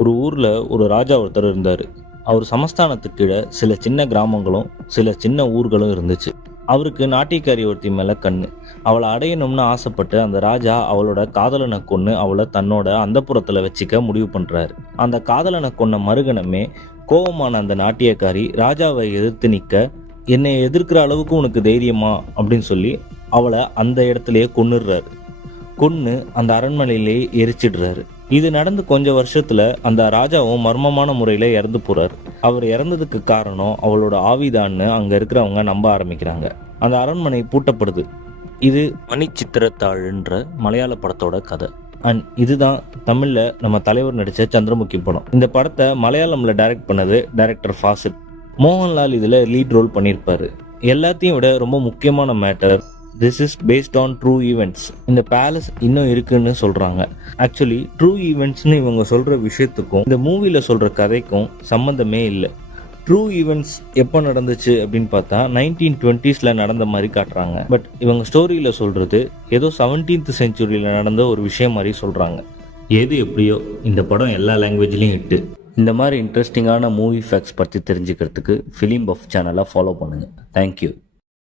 ஒரு ஊரில் ஒரு ராஜா ஒருத்தர் இருந்தார். அவர் சமஸ்தானத்துக்கு கீழே சில சின்ன கிராமங்களும் சில சின்ன ஊர்களும் இருந்துச்சு. அவருக்கு நாட்டியக்காரி ஒருத்தி மேலே கண்ணு. அவளை அடையணும்னு ஆசைப்பட்டு அந்த ராஜா அவளோட காதலனை கொன்று அவளை தன்னோட அந்தப்புறத்தில் வச்சுக்க முடிவு பண்ணுறாரு. அந்த காதலனை கொன்ன மறுகணமே கோபமான அந்த நாட்டியக்காரி ராஜாவை எதிர்த்து நிற்க, என்னை எதிர்க்கிற அளவுக்கு உனக்கு தைரியமா அப்படின்னு சொல்லி அவளை அந்த இடத்துலையே கொன்னுடுறாரு. கொன்று அந்த அரண்மனையிலேயே எரிச்சிடுறாரு. இது நடந்து கொஞ்சம் வருஷத்துல அந்த ராஜாவும் மர்மமான முறையில இறந்து போறாரு. அவர் இறந்ததுக்கு காரணம் அவளோட ஆவிதான்னு அங்க இருக்கிறவங்க நம்ப ஆரம்பிக்கிறாங்க. அந்த அரண்மனை பூட்டப்படுது. இது மணிச்சித்திரத்தாழ்ன்ற மலையாள படத்தோட கதை. அண்ட் இதுதான் தமிழ்ல நம்ம தலைவர் நடிச்ச சந்திரமுகி படம். இந்த படத்தை மலையாளம்ல டைரக்ட் பண்ணது டைரக்டர் ஃபாசில். மோகன்லால் இதுல லீட் ரோல் பண்ணியிருப்பாரு. எல்லாத்தையும் விட ரொம்ப முக்கியமான matter, this is based on true events. இந்த பேலஸ் இன்னும் இருக்குன்னு சொல்றாங்க. ஆக்சுவலி ட்ரூ ஈவெண்ட்ஸ்னு இவங்க சொல்ற விஷயத்துக்கும் இந்த மூவில சொல்ற கதைக்கும் சம்மந்தமே இல்லை. ட்ரூ ஈவெண்ட்ஸ் எப்போ நடந்துச்சு அப்படின்னு பார்த்தா 1920s நடந்த மாதிரி காட்டுறாங்க. பட் இவங்க ஸ்டோரியில சொல்றது ஏதோ 17th century நடந்த ஒரு விஷயம் மாதிரி சொல்றாங்க. எது எப்படியோ இந்த படம் எல்லா லாங்குவேஜ்லையும் இட்டு. இந்த மாதிரி இன்ட்ரெஸ்டிங்கான மூவி ஃபேக்ட்ஸ் பற்றி தெரிஞ்சுக்கிறதுக்கு ஃபிலிம் பஃப் சேனலை ஃபாலோ பண்ணுங்கள். தேங்க்யூ.